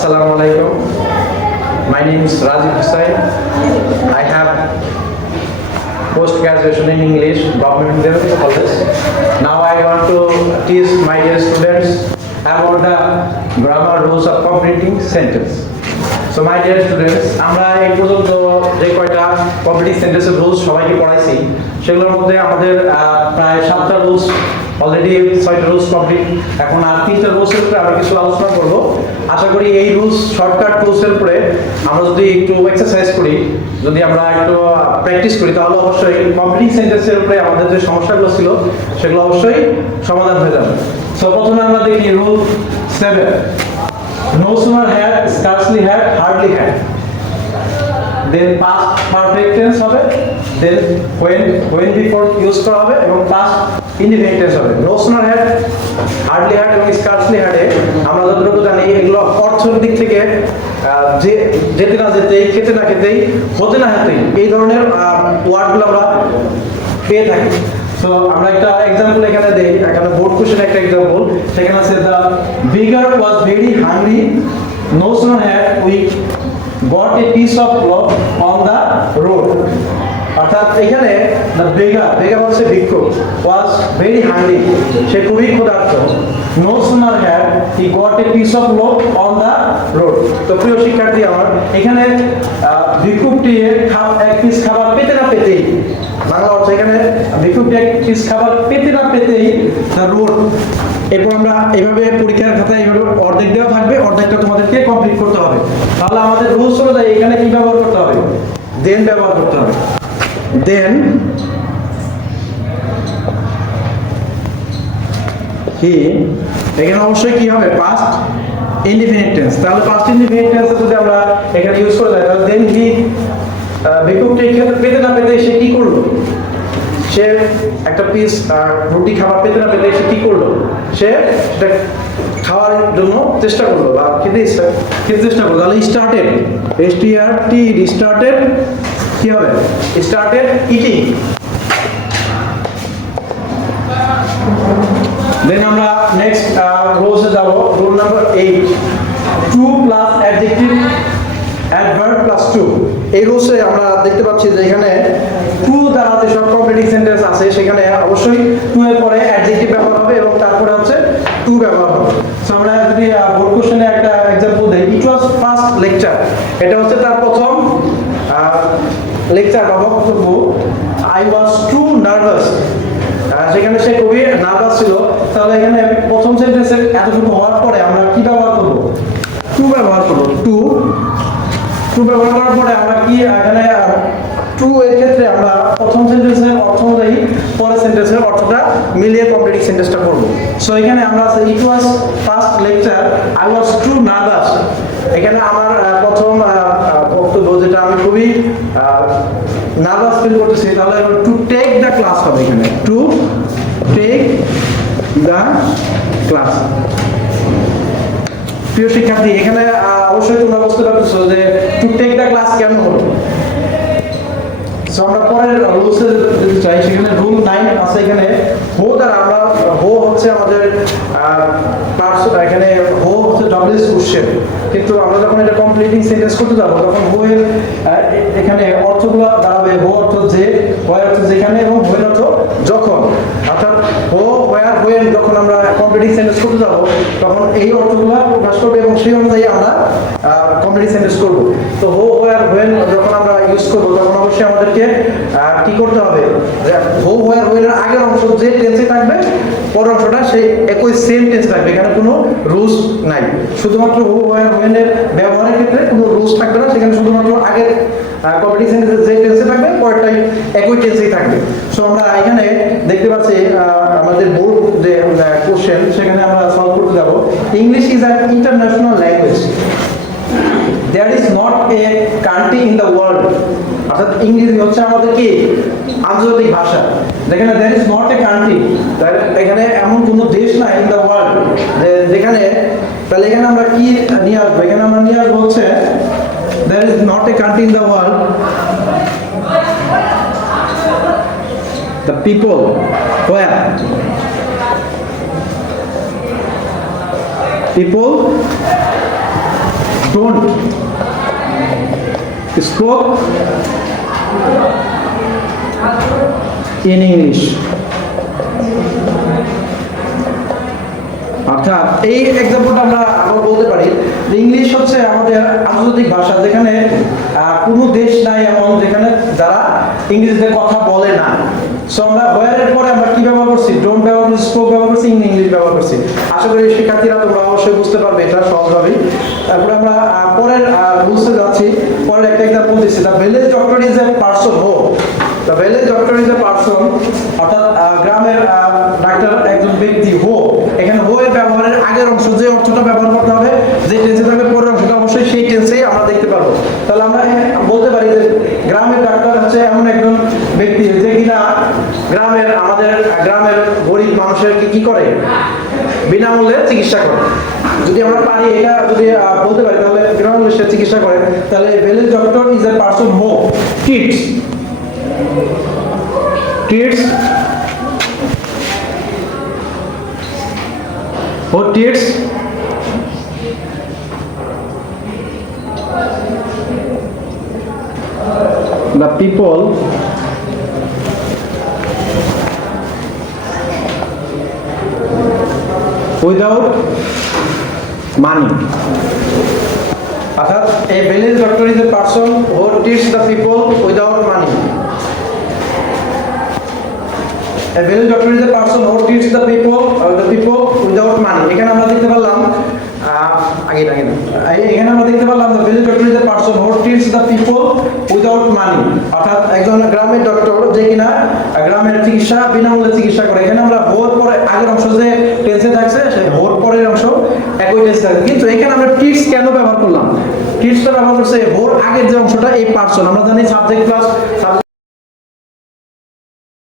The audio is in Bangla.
Assalamu alaikum. My name is Rajiv Hussain. I have post-graduation in English, Government University College. Now I want to teach my dear students about the grammar rules of completing sentence. So my dear students, আমরা এই পর্যন্ত যে কয়টা কমপ্লিটিং সেন্টেন্সের রুলস সবাইকে পড়াইছি সেগুলোর মধ্যে আমাদের প্রায় 7টা রুলস অলরেডি 6টা রুলস কমপ্লিট। এখন আর 3টা রুলসের উপরে আমি কিছু আলোচনা করব। আশা করি এই রুলস শর্টকাট রুলসের উপরে আমরা যদি একটু এক্সারসাইজ করি, যদি আমরা একটু প্র্যাকটিস করি, তাহলে অবশ্যই কমপ্লিটিং সেন্টেন্সের উপরে আমাদের যে সমস্যাগুলো ছিল সেগুলো অবশ্যই সমাধান হয়ে যাবে। সো প্রথমে আমরা দেখি rule 7। No sooner had, scarcely had, hardly had. Then past perfect tense হবে, then when before use করা হবে এবং past indefinite tense হবে। No sooner had, hardly had এবং scarcely had এ আমরা যতটুকু জানি এগুলো অর্থের দিক থেকে যে যেতে না যেতেই, খেতে না খেতেই, হতে না হতেই এই ধরনের ওয়ার্ডগুলো আমরা পেয়ে থাকি। সো আমরা একটা এক্সাম্পল এখানে দেই, এখানে বোর্ড কোশ্চেন একটা এক্সাম্পল। সেখানে আছে the beggar was very hungry, no sooner had we got a piece of cloth on the road. অর্থাৎ এখানে দ্য beggar হচ্ছে ভিক্ষুক, was very hungry, সে খুবই ক্ষুধার্ত। no sooner had he got a piece of cloth on the road. তো প্রিয় শিক্ষার্থী আমার, এখানে ভিক্ষুকটি এক পিস খাবার পেতে না পেতেই, বাংলা অর্থ এখানে ভিক্ষুকটি এক পিস খাবার পেতে না পেতেই দ্য রোড। এরপর আমরা এইভাবে পরীক্ষার খাতায় এইভাবে অর্ধেক দেওয়া থাকবে, অর্ধেকটা তোমাদেরকে কমপ্লিট করতে হবে। তাহলে আমাদের রুলস অনুযায়ী এখানে কি ব্যবহার করতে হবে? দেন ব্যবহার করতে হবে। দেন হি, এখানে অবশ্যই কি হবে? Past indefinite tense. তাহলে পাস্ট ইনডিফিনিট টেন্স যদি আমরা এখানে ইউজ করে যাই, তাহলে দেন হি ভিক্ষুকটি পেতে না পেতে সে কি করলো? সে একটা পিস রুটি খাবার পেতে না পেতে সে কি করলো? সে সেটা খাওয়ার জন্য চেষ্টা করলো বা খেতে চেষ্টা করলো। তাহলে স্টার্টেড, স্টার্টেড কি হবে? Started eating. দেন আমরা নেক্সট রুলসে যাব, rule number 8, too plus adjective adverb plus to. এই রুলসে আমরা দেখতে পাচ্ছি যে এখানে টু দ্বারা যে সব কমপ্লিটিং সেন্টেন্স আছে সেখানে অবশ্যই টু এর পরে অ্যাডজেক্টিভ ব্যবহার হবে এবং তারপরে হচ্ছে টু ব্যবহার হবে। সো আমরা যদি বোর্ড কোশ্চেনে একটা एग्जांपल দেই, ইট ওয়াজ ফার্স্ট লেকচার, এটা হচ্ছে তার প্রথম লেকচার বা বক্তব্য। আই ওয়াজ টু নার্ভাস, সেখানে সে খুবই নার্ভাস ছিল। তাহলে এখানে প্রথম সেন্টেন্সে এতটুকু হওয়ার পরে আমরা কি ব্যবহার করব? টু ব্যবহার করব। টু ব্যবহার করার পরে আমরা কি এখানে টু এর ক্ষেত্রে আমরা প্রথম সেন্টেন্সের অর্থ অনুযায়ী পরের সেন্টেন্সের অর্থটা মিলিয়ে কমপ্লিটিং সেন্টেন্সটা করব। সো এখানে আমরা it was first lecture, I was too nervous. এখানে আমার প্রথম বক্তব্য যেটা আমি খুবই নার্ভাস ফিল করতেছি, তাহলে টু টেক দ্য ক্লাস হবে এখানে, টু টেক দ্য ক্লাস। প্রিয় শিক্ষার্থী, এখানে অবশ্যই তোমরা বুঝতে পারছো যে টু টেক দ্য ক্লাস কেন হলো। সো আমরা পরের রুলসে যদি চাই, সেখানে রুল 9 আছে। এখানে হো দ্বারা আমরা, হো হচ্ছে আমাদের এখানে হো হচ্ছে ডবলএস কোশ্চেন, কিন্তু আমরা যখন এটা কমপ্লিটিং সেন্টেন্স করতে যাব তখন হো এর এখানে অর্থগুলো দাঁড়াবে হো অর্থ যে, হয় অর্থ যেখানে এবং হোয়েন অর্থ যখন। অর্থাৎ হো, হোয়ার, হোয়েন যখন আমরা কমপ্লিটিং সেন্টেন্স করতে যাব তখন এই অর্থগুলো প্রকাশ করবে এবং সেই অনুযায়ী আমরা কমপ্লিটিং সেন্টেন্স করব। তো হো, হোয়ার, হোয়েন যখন আমরা ইউজ করব তখন অবশ্যই আমাদেরকে কি করতে হবে? যে হো, হোয়ার, হোয়েনের আগের অংশ যে টেন্সে থাকবে পরের অংশটা সেই একই সেম টেন্স থাকবে, এখানে কোনো রুলস নাই। শুধুমাত্র হো, হোয়ার, হোয়েনের ব্যবহারের ক্ষেত্রে কোনো রুলস থাকবে না, সেখানে শুধুমাত্র আগের কমপ্লিটিং সেন্টেন্সে যে টেন্সে থাকবে পরেরটাই একই টেন্সেই থাকবে। সো আমরা এখানে দেখতে পাচ্ছি আমাদের বোর্ড যে কোশ্চেন সেখানে আমরা সলভ করতে যাব। English is an international language, there is not a country in the world, অর্থাৎ ইংরেজি হচ্ছে আমাদের কি আন্তর্জাতিক ভাষা। যেখানে there is not a country, এখানে এমন কোনো দেশ নাই in the world যেখানে, তাহলে এখানে আমরা কি নিয়ে আসবো? এখানে আমরা নিয়ে আসবো হচ্ছে there is not a country in the world, the people where people don't spoke in English. অর্থাৎ এই এক্সাম্পলটা আমরা বলতে পারি ইংলিশ হচ্ছে আমাদের আন্তর্জাতিক ভাষা, যেখানে কোনো দেশ নাই এমন যেখানে যারা ইংরেজিতে কথা বলে না। সো আমরা ওয়্যারের পরে আমরা কি ব্যবহার করছি? ডোন্ট ব্যবহার করছি, স্পোক ব্যবহার করছি, ইংলিশ ব্যবহার করছি। আশা করি শিক্ষার্থীরা তোমরা অবশ্যই বুঝতে পারবে এটা সহজভাবেই। তারপরে আমরা পরের বুঝতে যাচ্ছি। পরের একটা এক্সাম্পল দিচ্ছি, the village doctor is a person হো। The village doctor is a person, অর্থাৎ গ্রামের ডাক্তার একজন ব্যক্তি। হো, এখানে হো এর ব্যবহারের আগের অংশ যে অর্থটা ব্যবহার করতে হবে, যে টেন্সে থাকবে পরের অংশটা অবশ্যই সেই টেন্সেই আমরা দেখতে পারবো। তাহলে আমরা বলতে পারি যে গ্রামের ডাক্তার হচ্ছে এমন একজন ব্যক্তি যে কিনা আমাদের গ্রামের গরিব মানুষের কি করে? বিনামূল্যে চিকিৎসা করে। যদি আমরা পারি এটা যদি বলতে পারি তাহলে বিনামূল্যে সে চিকিৎসা করে। তাহলে village doctor is a person who treats the people without money. অর্থাৎ a village doctor is a person who treats the people without money. A village doctor is a person who treats the people without money. এখানে আমরা দেখতে পারলাম এখানে আমরা দেখতে পারলাম the village doctor is a person who treats the people without money. অর্থাৎ একজন গ্রামের ডক্টর যে কিনা গ্রামের চিকিৎসা বিনামূল্যে চিকিৎসা করে। এখানে আমরা হোর পরে আগের অংশ যে টেন্সে থাকছে সেই হোর পরের অংশ একই টেন্সে থাকবে, কিন্তু এখানে আমরা ট্রিটস কেন ব্যবহার করলাম? ট্রিটসটা ব্যবহার করছে হোর আগের যে অংশটা এই পারসন। আমরা জানি সাবজেক্ট প্লাস